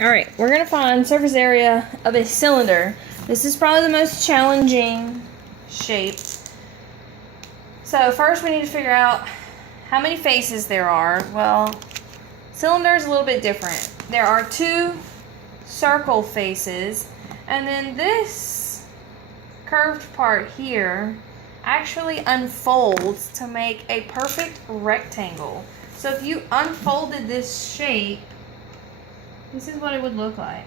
Alright, we're going to find surface area of a cylinder. This is probably the most challenging shape. So first we need to figure out how many faces there are. Well, cylinder is a little bit different. There are 2 circle faces, and then this curved part here actually unfolds to make a perfect rectangle. So if you unfolded this shape, this is what it would look like.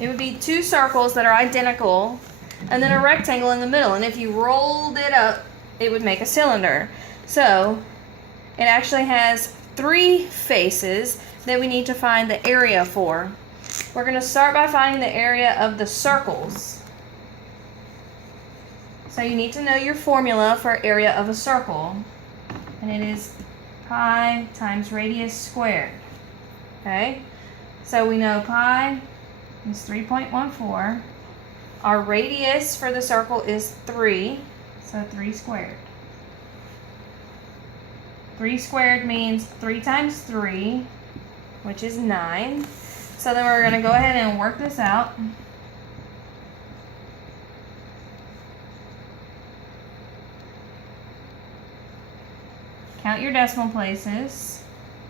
It would be 2 circles that are identical and then a rectangle in the middle. And if you rolled it up, it would make a cylinder. So it actually has 3 faces that we need to find the area for. We're going to start by finding the area of the circles. So you need to know your formula for area of a circle. And it is pi times radius squared. Okay? So we know pi is 3.14. Our radius for the circle is 3. So 3 squared. 3 squared means 3 times 3, which is 9. So then we're going to go ahead and work this out. Count your decimal places.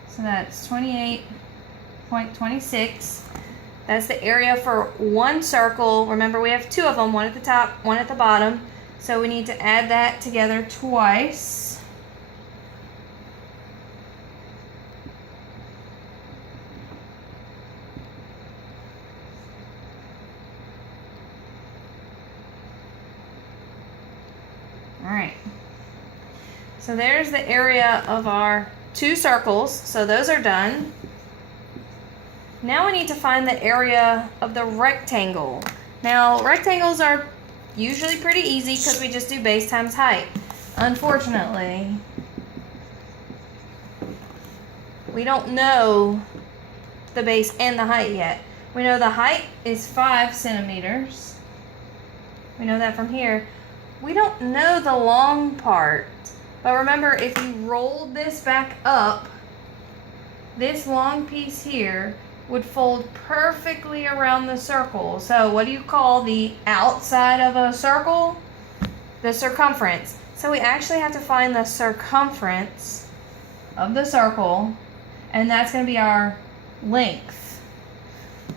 So that's 28.26. That's the area for 1 circle. Remember, we have 2 of them, one at the top, one at the bottom. So we need to add that together twice. All right. So there's the area of our 2 circles. So those are done. Now we need to find the area of the rectangle. Now, rectangles are usually pretty easy because we just do base times height. Unfortunately, we don't know the base and the height yet. We know the height is 5 centimeters. We know that from here. We don't know the long part. But remember, if you rolled this back up, this long piece here would fold perfectly around the circle. So what do you call the outside of a circle? The circumference. So we actually have to find the circumference of the circle, and that's going to be our length.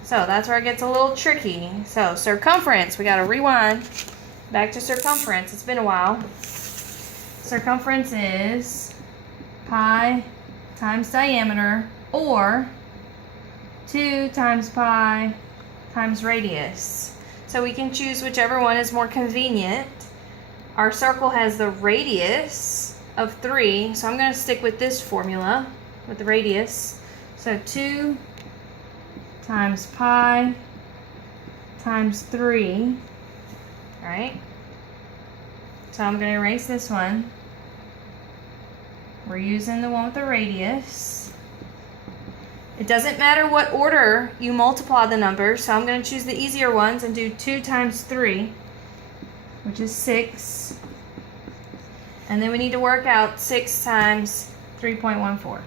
So that's where it gets a little tricky. So circumference, we got to rewind back to circumference. It's been a while. Circumference is pi times diameter, or 2 times pi times radius. So we can choose whichever one is more convenient. Our circle has the radius of 3, so I'm going to stick with this formula with the radius. So 2 times pi times 3. All right? So I'm going to erase this one. We're using the one with the radius. It doesn't matter what order you multiply the numbers, so I'm going to choose the easier ones and do 2 times 3, which is 6. And then we need to work out 6 times 3.14.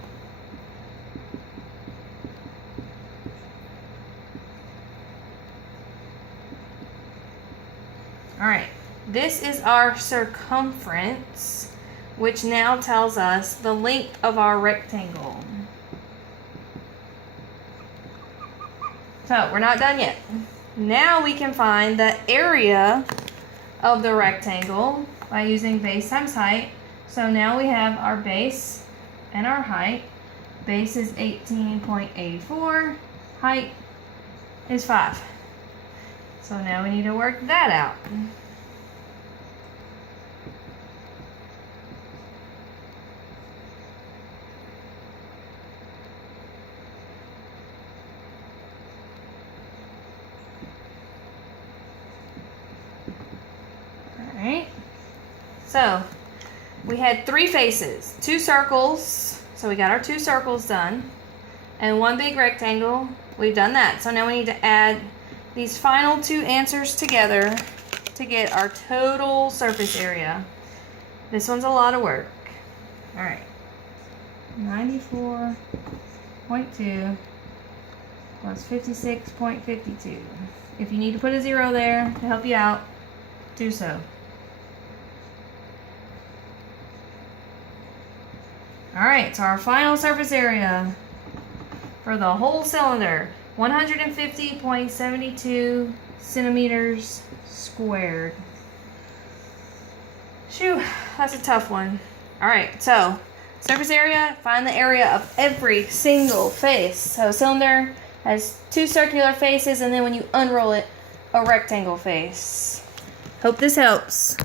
All right, this is our circumference, which now tells us the length of our rectangle. So we're not done yet. Now we can find the area of the rectangle by using base times height. So now we have our base and our height. Base is 18.84. Height is 5. So now we need to work that out. Alright, so we had 3 faces, 2 circles, so we got our 2 circles done, and 1 big rectangle. We've done that. So now we need to add these final 2 answers together to get our total surface area. This one's a lot of work. Alright, 94.2 plus 56.52. If you need to put a 0 there to help you out, do so. Alright, so our final surface area for the whole cylinder, 150.72 centimeters squared. Shoo, that's a tough one. Alright, so surface area, find the area of every single face. So cylinder has 2 circular faces, and then when you unroll it, a rectangle face. Hope this helps.